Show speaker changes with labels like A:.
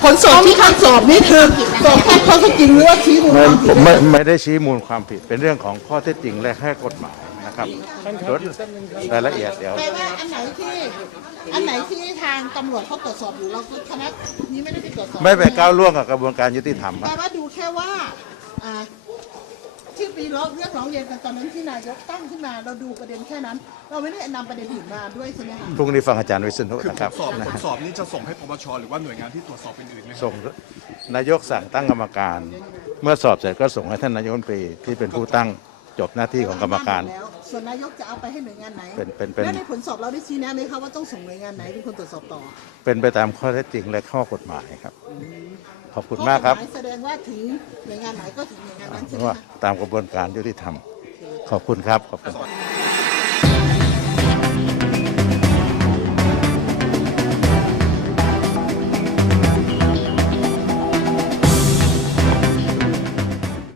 A: ผลสอบที่ท่านสอบนี่คือสอบแค่ข้อเท็จจริงหรือว่าชี้มูลความผิด
B: ไม่ได้ชี้มูลความผิดเป็นเรื่องของข้อเท็จจริงและแค่กฎหมายนะครับรายละเอียดเดี๋ยว
A: แปลว่าอันไหนที่ทางตำรวจเขาตรวจสอบอยู่เราคณะนี้ไม่ได้ไปตรวจสอบ
B: ไม่ไปก้าวล่วงกับกระบวนการยุติธรรม
A: แปลว่าดูแค่ว่าที่ปีเรื่องร้องเรียนกันตอนนั้นที่นายกตั้งขึ้นมาเราดูประเด็นแค่นั้น เราไม่ได้นำประเด็นอื่นมาด้วยใช่ไหมคะ
B: พรุ่งนี้ฟังอาจารย์วิษณุ
C: คือ
B: นะครับ
C: ผลสอบนี้จะส่งให้ปปชหรือว่าหน่วยงานที่ตรวจสอบเป็นอื่นไหมครับ
B: ส่งนายกสั่งตั้งกรรมการ เมื่อสอบเสร็จก็ส่งให้ท่านนายกรัฐมนตรีที่เป็นผู้ตั้งจบหน้าที่ของกรรมการ
A: แล้วส่วนนายกจะเอาไปให้หน่วยงานไหน
B: เป็น
A: และในผลสอบเราได้ชี้แนะไหมคะว่าต้องส่งหน่วยงานไหนเป็นคนตรวจสอบต่อ
B: เป็นไปตามข้อเท็จจริงและข้อกฎหมายครับขอบคุณมากครับ
A: แสดงว่าถึงหน่วยงานไหนก็ถึงหน่วยงานนั้นใช่ไหม
B: ว่า
A: คะ
B: ตามกระบวนการยุติธรรมขอบคุณครับขอบคุณ